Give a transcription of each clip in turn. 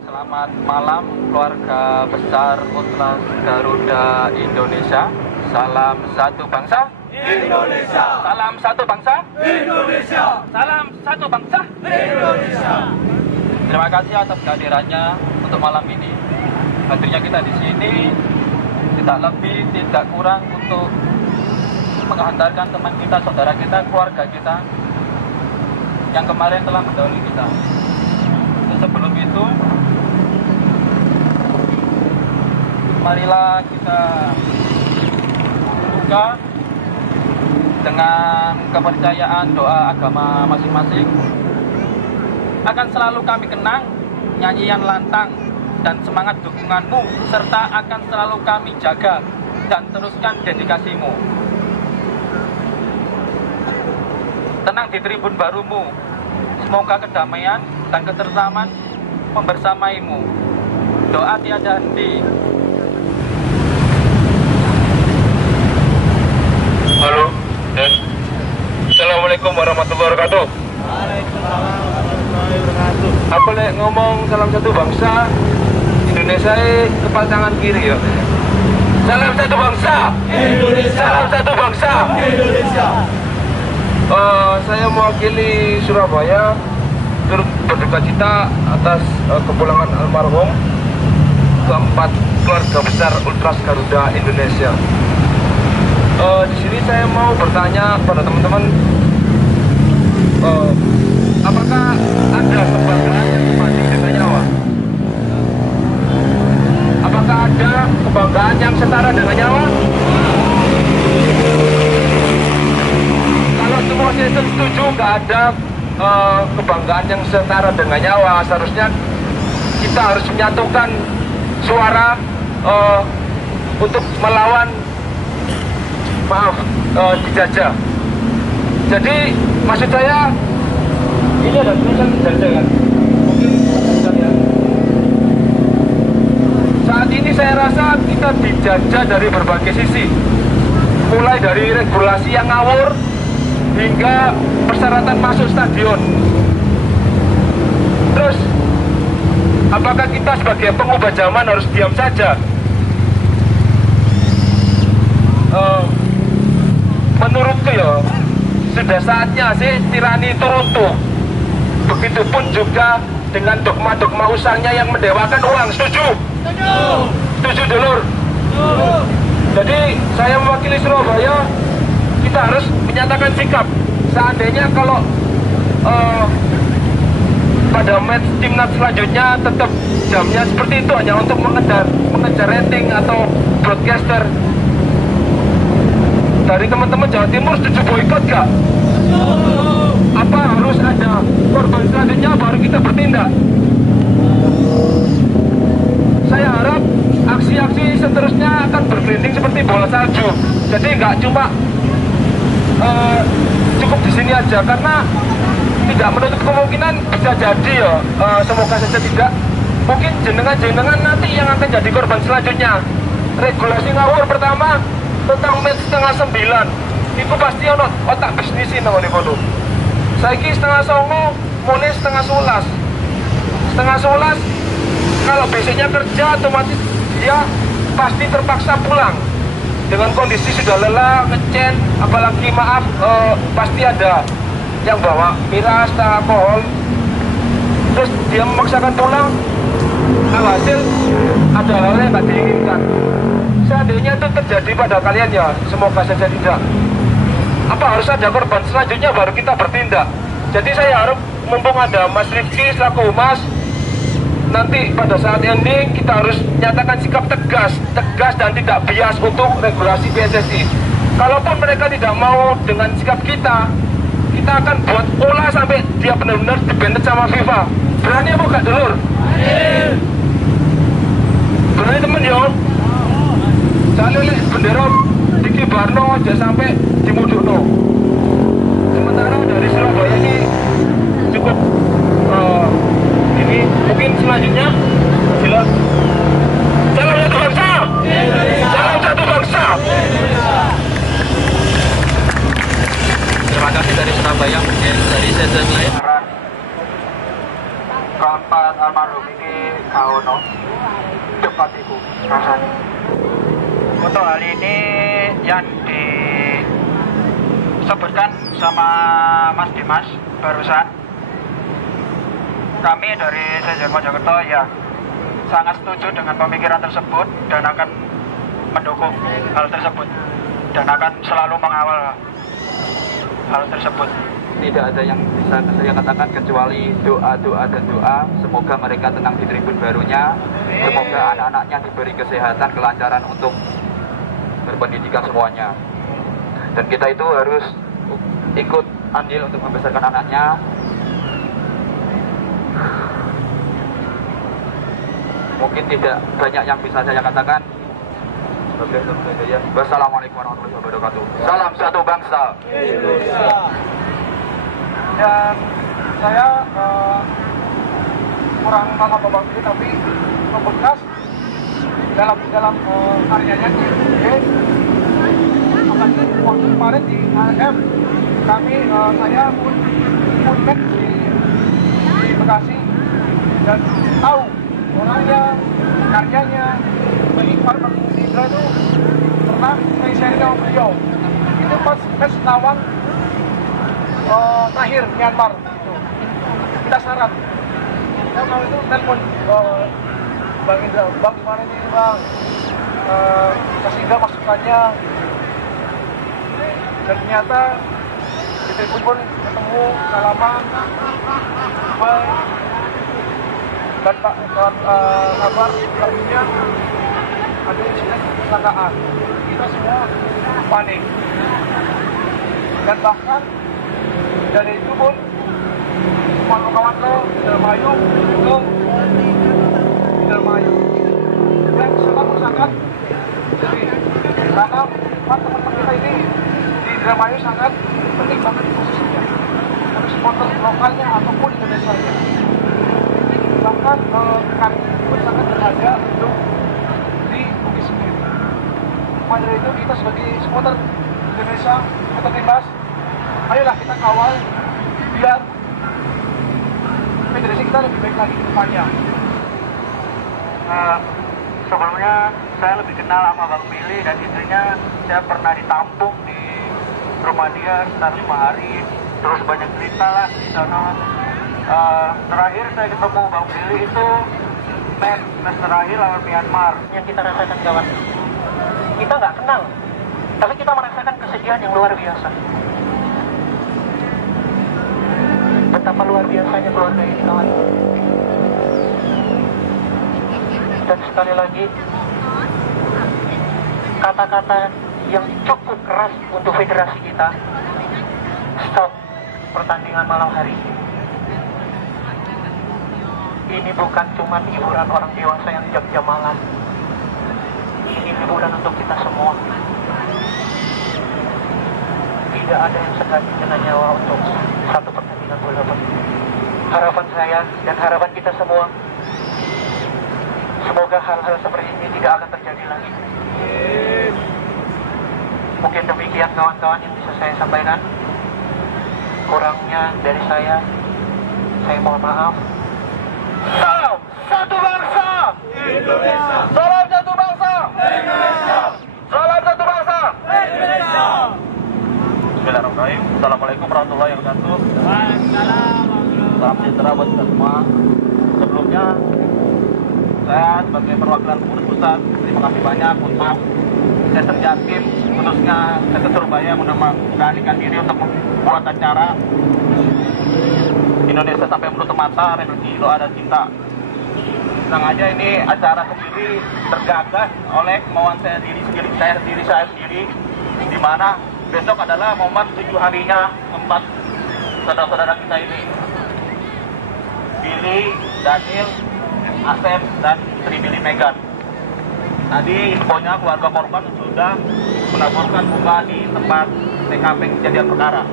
Selamat malam keluarga besar Ultras Garuda Indonesia. Salam satu bangsa Indonesia. Salam satu bangsa Indonesia. Salam satu bangsa Indonesia. Terima kasih atas kehadirannya untuk malam ini. Hadirnya kita di sini tidak lebih tidak kurang untuk menghantarkan teman kita, saudara kita, keluarga kita yang kemarin telah mendahului kita. Sebelum itu, marilah kita buka dengan kepercayaan doa agama masing-masing. Akan selalu kami kenang nyanyian lantang dan semangat dukunganmu, serta akan selalu kami jaga dan teruskan dedikasimu. Tenang di tribun barumu, semoga kedamaian dan ketersamaan membersamaimu. Doa tiada henti. Halo, dan Assalamualaikum warahmatullahi wabarakatuh. Waalaikumsalam warahmatullahi wabarakatuh. Aku lek ngomong salam satu bangsa Indonesia kepal tangan kiri ya. Salam satu bangsa Indonesia. Salam satu bangsa Indonesia. Saya mewakili Surabaya turut berduka cita atas kepulangan almarhum keempat keluarga besar Ultras Garuda Indonesia. Di sini saya mau bertanya pada teman-teman, apakah ada kebanggaan yang sebanding dengan nyawa? Apakah ada kebanggaan yang setara dengan nyawa? Kalau semua saya setuju nggak ada kebanggaan yang setara dengan nyawa, seharusnya kita harus menyatukan suara untuk melawan dijajah. Jadi maksud saya ini ada tulisan dijajah kan? Mungkin bisa lihat. Saat ini saya rasa kita dijajah dari berbagai sisi, mulai dari regulasi yang ngawur hingga persyaratan masuk stadion. Terus apakah kita sebagai pengubah zaman harus diam saja? Menurutku ya, sudah saatnya sih tirani itu runtuh. Begitupun juga dengan dogma-dogma usangnya yang mendewakan uang. Setuju? Setuju. Setuju dulur? Setuju. Jadi saya mewakili Surabaya, kita harus menyatakan sikap. Seandainya kalau pada match timnas selanjutnya tetap jamnya seperti itu hanya untuk mengejar rating atau broadcaster, dari teman-teman Jawa Timur setuju boikot gak? Apa harus ada korban selanjutnya baru kita bertindak? Saya harap aksi-aksi seterusnya akan bergelinding seperti bola salju. Jadi nggak cuma cukup di sini aja, karena tidak menutup kemungkinan bisa jadi ya, semoga saja tidak. Mungkin jenengan-jenengan nanti yang akan jadi korban selanjutnya. Regulasi ngawur pertama tentang match setengah 9 itu pasti ono otak bisnisin namanya kono. Saiki setengah 9 mone setengah 11. Setengah 11 kalau besoknya kerja otomatis dia pasti terpaksa pulang. dengan kondisi sudah lelah, ngecen, apalagi maaf, pasti ada yang bawa miras, alkohol, terus dia memaksakan pulang, alhasil ada hal yang nggak diinginkan. Seandainya itu terjadi pada kalian ya, semoga saja tidak. Apa harus ada korban selanjutnya baru kita bertindak. Jadi saya harap mumpung ada Mas Rifki selaku humas, nanti pada saat ending kita harus nyatakan sikap tegas dan tidak bias untuk regulasi PSSI. Kalaupun mereka tidak mau dengan sikap kita akan buat olah sampai dia benar-benar dibandet sama FIFA. Berani apa gak dulur? Berani temen ya? Soalnya bendera dikibarno aja sampai dimudukno. Sementara dari Surabaya ini cukup ini mungkin selanjutnya jelas. Salam satu bangsa. Salam satu bangsa. Terima kasih dari Surabaya, mungkin dari season lain. Keempat almarhum ini kaono cepat ibu rasanya. Untuk hal ini yang disebutkan sama Mas Dimas barusan, kami dari Sejen Mojokerto ya sangat setuju dengan pemikiran tersebut dan akan mendukung hal tersebut dan akan selalu mengawal hal tersebut. Tidak ada yang bisa saya katakan kecuali doa dan doa. Semoga mereka tenang di tribun barunya. Semoga anak-anaknya diberi kesehatan, kelancaran untuk berpendidikan semuanya. Dan kita itu harus ikut andil untuk membesarkan anaknya. Mungkin tidak banyak yang bisa saya katakan. Wassalamualaikum warahmatullahi wabarakatuh. Salam satu bangsa. Dan saya kurang paham Bang Billy, tapi membekas dalam karyanya di waktu kemarin di AFF kami saya pun di Bekasi dan tahu orangnya, karyanya. Bagi para Indra itu pernah saya sharing sama beliau. Itu pas lawan terakhir Myanmar itu. Kita syarat. Saya kalau itu telepon Bang Indra, Bang gimana nih Bang? Sehingga masukannya. Dan ternyata di telepon pun ketemu salaman, bye. Dan Pak kabar selanjutnya ada insiden kecelakaan. Kita semua panik. Dan bahkan dari itu pun kawan-kawan ke Indramayu dan sangat karena teman-teman kita ini di Indramayu sangat penting banget posisinya untuk supporter lokalnya ataupun Indonesia. Bahkan kami pun sangat berharga untuk di Bukit Semeru. Maka dari itu kita sebagai supporter Indonesia, supporter timnas, ayolah kita kawal biar federasi kita lebih baik lagi ke depannya. Sebelumnya saya lebih kenal sama Bang Billy dan istrinya. Saya pernah ditampung di rumah dia sekitar 5 hari, terus banyak cerita lah di sana. Terakhir saya ketemu Bang Billy itu match terakhir lawan Myanmar. Yang kita rasakan kawan, kita nggak kenal, tapi kita merasakan kesedihan yang luar biasa. Betapa luar biasanya keluarga ini kawan. Dan sekali lagi, kata-kata yang cukup keras untuk federasi kita, stop pertandingan malam hari ini. Ini bukan cuma hiburan orang dewasa yang jam-jam malam. Ini hiburan untuk kita semua. Tidak ada yang seganti dengan nyawa untuk satu pertandingan bola voli. Harapan saya dan harapan kita semua, semoga hal-hal seperti ini tidak akan terjadi lagi. Mungkin demikian kawan-kawan yang bisa saya sampaikan. Kurangnya dari saya mohon maaf. Salam satu bangsa Indonesia. Salam satu bangsa Indonesia. Salam satu bangsa Assalamualaikum warahmatullahi wabarakatuh. Salam sejahtera buat kita semua. Sebelumnya saya sebagai perwakilan pengurus pusat terima kasih banyak untuk Sesar Jatim, khususnya Sesar Surabaya memberanikan diri untuk membuat acara Indonesia sampai menutup mata, revolusi doa dan cinta. Senang aja ini acara sendiri tergagas oleh kemauan saya sendiri, di mana besok adalah momen 7 harinya 4 saudara-saudara kita ini, Billy, Daniel, Asep, dan Istri Billy Megan. Tadi infonya keluarga korban sudah menaburkan bunga di tempat TKP kejadian perkara.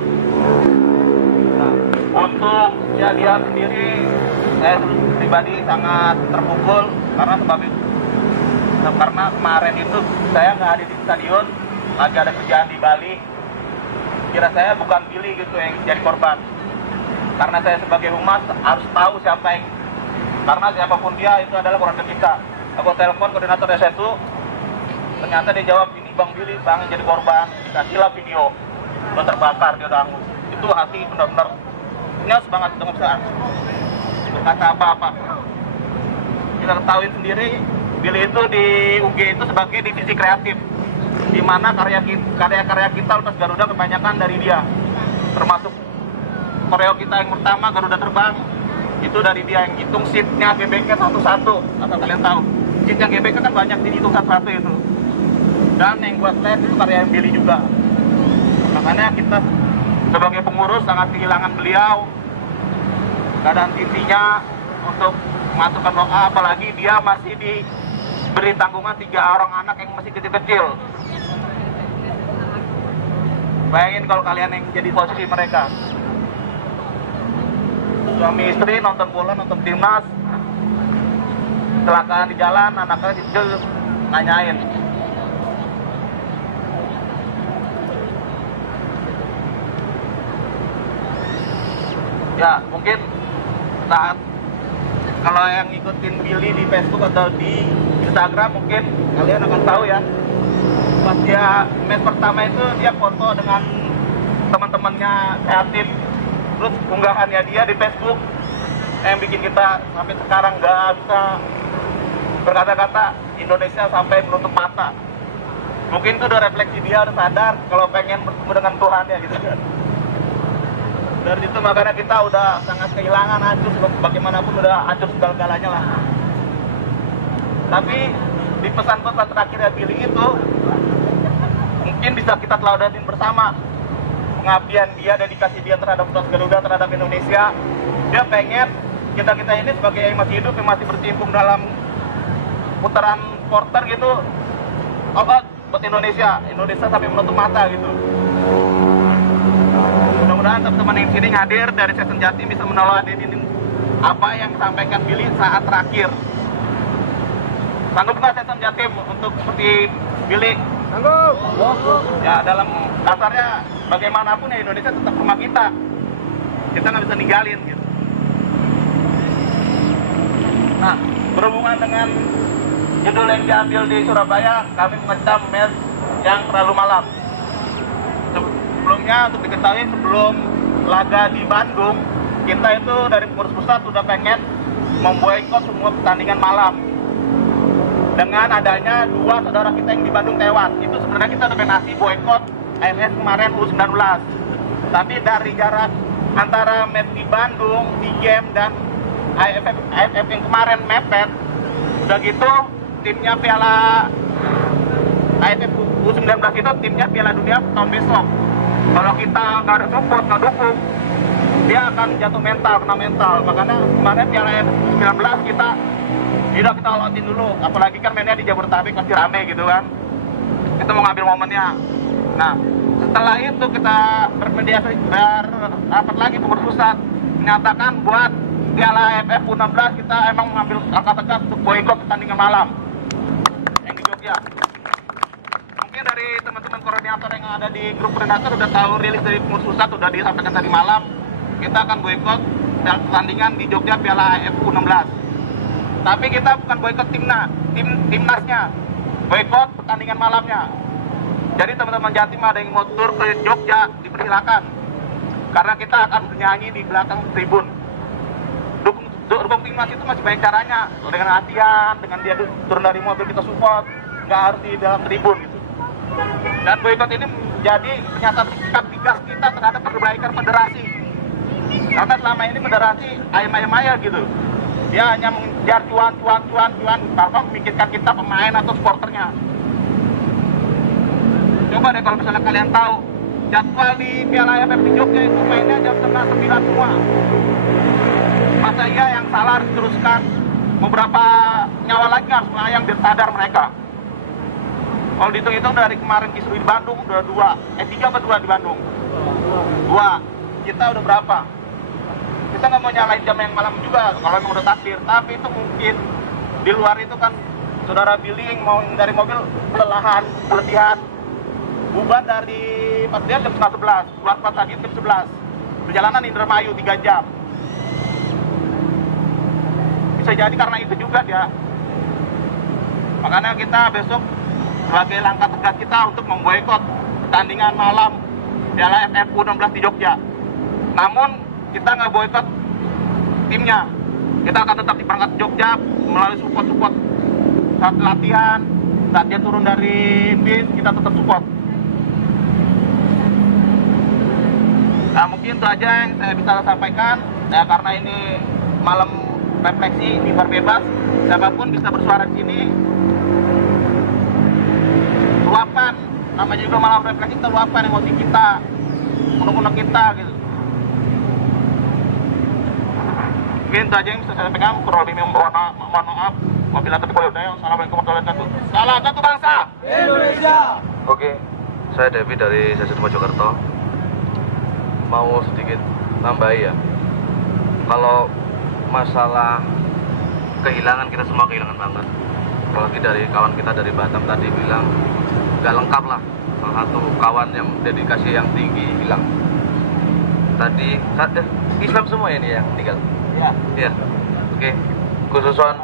Nah, untuk kejadian sendiri, saya pribadi sangat terpukul karena kemarin itu saya nggak ada di stadion, lagi ada kerjaan di Bali. Kira saya bukan Billy gitu yang jadi korban. Karena saya sebagai humas harus tahu siapa yang, karena siapapun dia itu adalah keluarga kita. Aku telepon koordinator S1, ternyata dia jawab, ini Bang Billy, Bang yang jadi korban, dikasihlah video, udah terbakar, dia udah hangus. Itu hati benar-benar nyes banget, udah nggak bisa berkata apa-apa. Kita ketahui sendiri, Billy itu di UG itu sebagai divisi kreatif, di mana karya-karya kita Ultras Garuda kebanyakan dari dia, termasuk koreo kita yang pertama Garuda Terbang itu dari dia, yang hitung seatnya GBK satu-satu, asal kalian tahu seatnya GBK kan banyak dihitung satu-satu itu, dan yang buat LED itu karya Billy juga. Makanya kita sebagai pengurus sangat kehilangan beliau, keadaan TV-nya untuk masukkan doa, apalagi dia masih diberi tanggungan 3 orang anak yang masih kecil-kecil. Bayangin kalau kalian yang jadi posisi mereka, suami istri nonton bola, nonton timnas, kecelakaan di jalan, anaknya kecil nanyain. Ya mungkin saat kalau yang ngikutin Billy di Facebook atau di Instagram mungkin kalian akan tahu ya, pas dia match pertama itu dia foto dengan teman-temannya kreatif, terus unggahannya dia di Facebook yang bikin kita sampai sekarang nggak bisa berkata-kata, Indonesia sampai menutup mata. Mungkin itu udah refleksi dia, udah sadar kalau pengen bertemu dengan Tuhan ya gitu kan. Dari itu makanya kita udah sangat kehilangan, hancur, bagaimanapun udah hancur segala-galanya lah. Tapi di pesan-pesan terakhirnya Billy itu mungkin bisa kita teladanin bersama pengabdian dia, dedikasi dia terhadap Ultras Garuda, terhadap Indonesia. Dia pengen kita ini sebagai yang masih hidup, yang masih bercimpung dalam putaran supporter gitu, obat buat Indonesia sampai menutup mata gitu. Mudah-mudahan teman-teman yang sini hadir dari Sesar Jatim bisa menelanin apa yang disampaikan Billy saat terakhir. Sanggup nggak Sesar Jatim untuk seperti Billy? Sanggup. Ya dalam dasarnya bagaimanapun ya Indonesia tetap rumah kita. Kita nggak bisa ninggalin gitu. Nah, berhubungan dengan judul yang diambil di Surabaya, kami mengecam match yang terlalu malam. Sebelumnya untuk diketahui, sebelum laga di Bandung, kita itu dari pengurus pusat sudah pengen memboikot semua pertandingan malam. Dengan adanya 2 saudara kita yang di Bandung tewas, itu sebenarnya kita udah nasi boikot AFF kemarin U19. Tapi dari jarak antara match di Bandung, di game dan AFF yang kemarin mepet, udah gitu timnya Piala AFF U19 itu timnya Piala Dunia tahun besok. Kalau kita nggak ada support, nggak dukung, dia akan jatuh mental, kena mental. Makanya kemarin Piala AFF U19 kita lautin dulu, apalagi kan mainnya di Jabodetabek masih rame gitu kan. Kita mau ngambil momennya. Nah, setelah itu kita bermediasi, rapat lagi pengurus pusat menyatakan buat Piala AFF U16 kita emang mengambil langkah tegas untuk boikot pertandingan malam yang di Jogja. Mungkin dari teman-teman koordinator yang ada di grup koordinator udah tahu, rilis dari pengurus pusat udah disampaikan tadi malam, kita akan boikot pertandingan di Jogja Piala AFF U16. Tapi kita bukan boikot timnasnya, boikot pertandingan malamnya. Jadi teman-teman Jatim ada yang mau tur ke Jogja, dipersilakan. karena kita akan bernyanyi di belakang tribun. Dukung timnas itu masih banyak caranya, dengan latihan, dengan dia turun dari mobil kita support, nggak harus di dalam tribun gitu. Dan boykot ini menjadi pernyataan sikap tegas kita terhadap perbaikan federasi. Karena selama ini federasi ayam-ayam aja gitu. Dia hanya mengejar cuan, tanpa memikirkan kita pemain atau supporternya. Coba deh kalau misalnya kalian tahu, jadwal di Piala AFF di Jogja itu mainnya jam 8:30 semua. Masa iya yang salah diteruskan, beberapa nyawa lagi harus melayang biar sadar mereka. Kalau dihitung-hitung dari kemarin kisruh di Bandung udah 3 apa 2 di Bandung? 2. Kita udah berapa? Kita nggak mau nyalain jam yang malam juga kalau emang udah takdir, tapi itu mungkin di luar itu kan saudara billing mau dari mobil keletihan, bubar dari Patrian jam 11, keluar Patrian jam 11, perjalanan Indramayu 3 jam. Bisa jadi karena itu juga dia. Makanya kita besok sebagai langkah tegas kita untuk memboikot pertandingan malam Piala AFF U16 di Jogja. Namun kita nggak boikot timnya. Kita akan tetap di berangkat Jogja melalui support saat latihan, saat dia turun dari bis kita tetap support. Nah mungkin itu aja yang saya bisa sampaikan. Ya, karena ini malam refleksi, mimbar bebas, siapapun bisa bersuara di sini. Luapan, namanya juga malam refleksi, kita luapan emosi kita, unek-unek kita gitu. Mungkin itu aja yang bisa saya sampaikan. Kurang lebih mohon maaf. Wabillahi taufiq wal hidayah. Assalamualaikum warahmatullahi wabarakatuh. Salam satu bangsa Indonesia. Oke, saya Devi dari Sesi Mojokerto. Mau sedikit nambahi ya. Kalau masalah kehilangan, kita semua kehilangan banget. Apalagi dari kawan kita dari Batam tadi bilang gak lengkap lah. Salah satu kawan yang dedikasi yang tinggi hilang. Tadi Islam semua ini yang tinggal. Ya. Oke. Khususan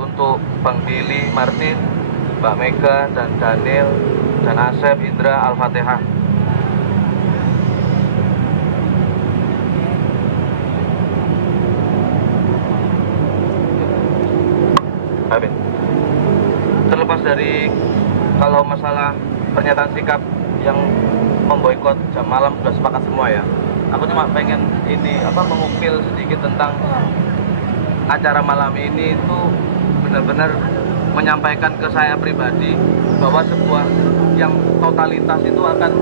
untuk Bang Billy, Martin, Mbak Mega, dan Daniel, dan Asep, Indra, Al-Fatihah. Amin. Terlepas dari kalau masalah pernyataan sikap yang memboikot jam malam sudah sepakat semua ya. Aku cuma pengen mengupil sedikit tentang acara malam ini itu benar-benar menyampaikan ke saya pribadi bahwa sebuah yang totalitas itu akan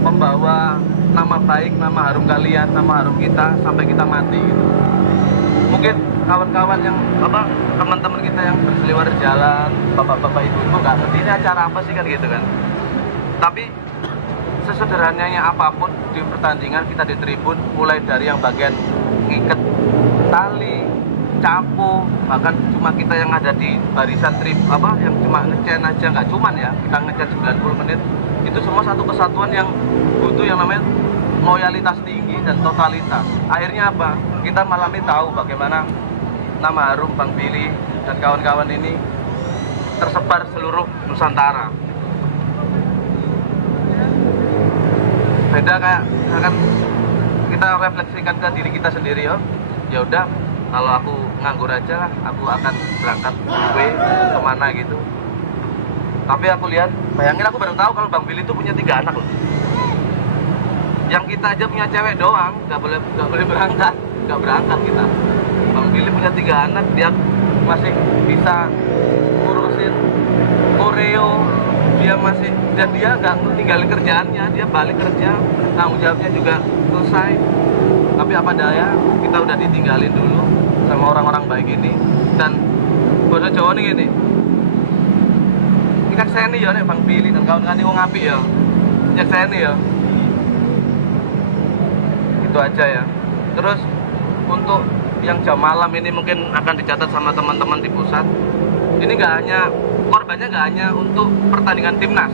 membawa nama baik, nama harum kalian, nama harum kita sampai kita mati gitu. Mungkin kawan-kawan yang teman-teman kita yang berseliweran jalan, bapak-bapak ibu-ibu nggak ngerti ini acara apa sih kan gitu kan. Tapi sesederhananya apapun di pertandingan kita di tribun, mulai dari yang bagian ngiket tali, capo, bahkan cuma kita yang ada di barisan yang cuma ngecen aja, nggak cuman ya kita ngecen 90 menit, itu semua satu kesatuan yang butuh yang namanya loyalitas tinggi dan totalitas. Akhirnya apa? Kita malam ini tahu bagaimana nama harum Bang Billy dan kawan-kawan ini tersebar seluruh Nusantara. Beda kayak misalkan kita refleksikan ke diri kita sendiri ya udah, kalau aku nganggur aja lah, aku akan berangkat kemana gitu. Tapi aku lihat, bayangin aku baru tahu kalau Bang Billy itu punya 3 anak loh. Yang kita aja punya cewek doang, nggak boleh berangkat kita. Bang Billy punya 3 anak, dia masih bisa ngurusin koreo, dan dia nggak tinggalin kerjaannya, dia balik kerja, tanggung jawabnya juga selesai. Tapi apa daya, kita udah ditinggalin dulu sama orang-orang baik ini. Dan bahasa Jawa nih gini, ini kan seni ya nih Bang Billy dan kawan-kawan ini wong apik ya, nyak seni ya. Itu aja ya. Terus untuk yang jam malam ini mungkin akan dicatat sama teman-teman di pusat. Ini korbannya nggak hanya untuk pertandingan timnas.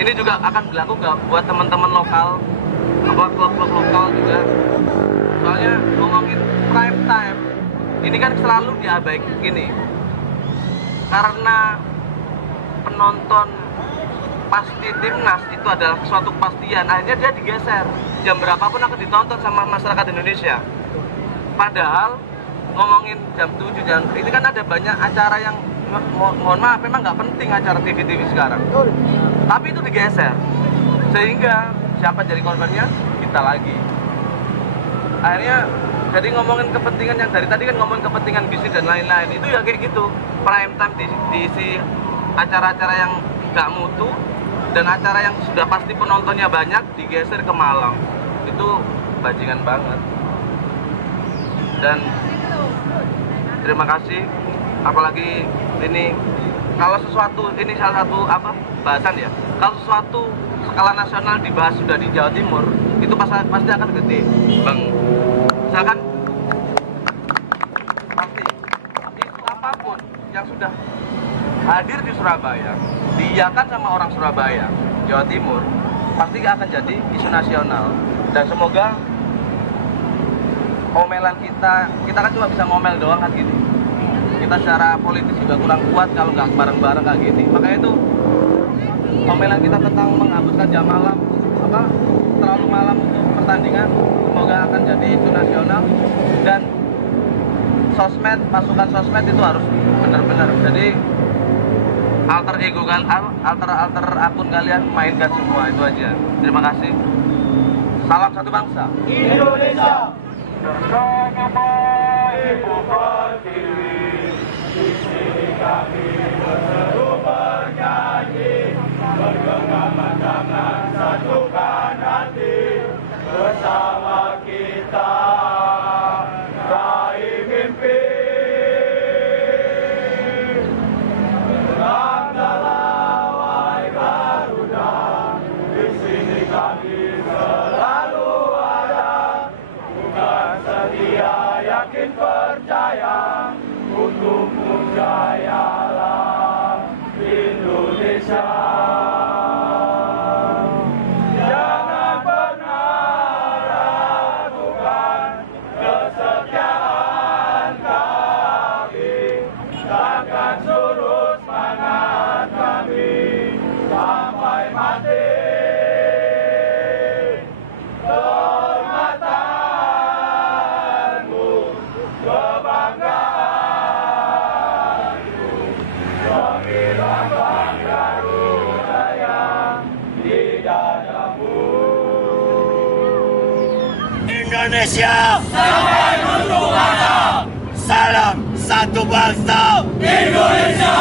Ini juga akan berlaku buat teman-teman lokal, klub-klub lokal juga. Soalnya ngomongin prime time, ini kan selalu diabaikan gini. Karena penonton pasti timnas itu adalah suatu kepastian, akhirnya dia digeser jam berapapun akan ditonton sama masyarakat Indonesia. Padahal ngomongin jam 7 jam ini kan ada banyak acara yang mohon maaf memang nggak penting acara TV sekarang, tapi itu digeser sehingga siapa jadi korbannya? Kita lagi. Akhirnya jadi ngomongin kepentingan yang dari tadi kan ngomongin kepentingan bisnis dan lain-lain, itu ya kayak gitu, prime time diisi acara-acara yang gak mutu dan acara yang sudah pasti penontonnya banyak digeser ke malam. Itu bajingan banget. Dan terima kasih, apalagi ini kalau sesuatu, ini salah satu bahasan ya, kalau sesuatu skala nasional dibahas sudah di Jawa Timur itu pasti akan gede bang. Misalkan pasti isu apapun yang sudah hadir di Surabaya diiyakan sama orang Surabaya, Jawa Timur, pasti akan jadi isu nasional. Dan semoga omelan kita kan cuma bisa ngomel doang kan gini. Kita secara politis juga kurang kuat kalau nggak bareng-bareng kayak gini. Makanya itu omelan kita tentang menghapuskan jam malam, terlalu malam untuk pertandingan, semoga akan jadi isu nasional. Dan sosmed, pasukan sosmed itu harus benar-benar jadi alter ego kan, alter akun kalian mainkan semua, itu aja. Terima kasih. Salam satu bangsa. Indonesia. Ibu Pertiwi, di sini kami berseru bernyanyi, bergenggaman tangan, satukan hati, bersama kita raih mimpi. Terang dalawai Garuda, di sini kami selalu ada, bukan setia, yakin percaya, untuk jayalah Indonesia. Jangan pernah ragukan kesetiaan kami, takkan surut semangat kami sampai mati. Kehormatanmu, kebanggaanmu, gemilang bangga Garuda yang di dadamu. Indonesia sampai menunggu kata. Salam satu bangsa Indonesia.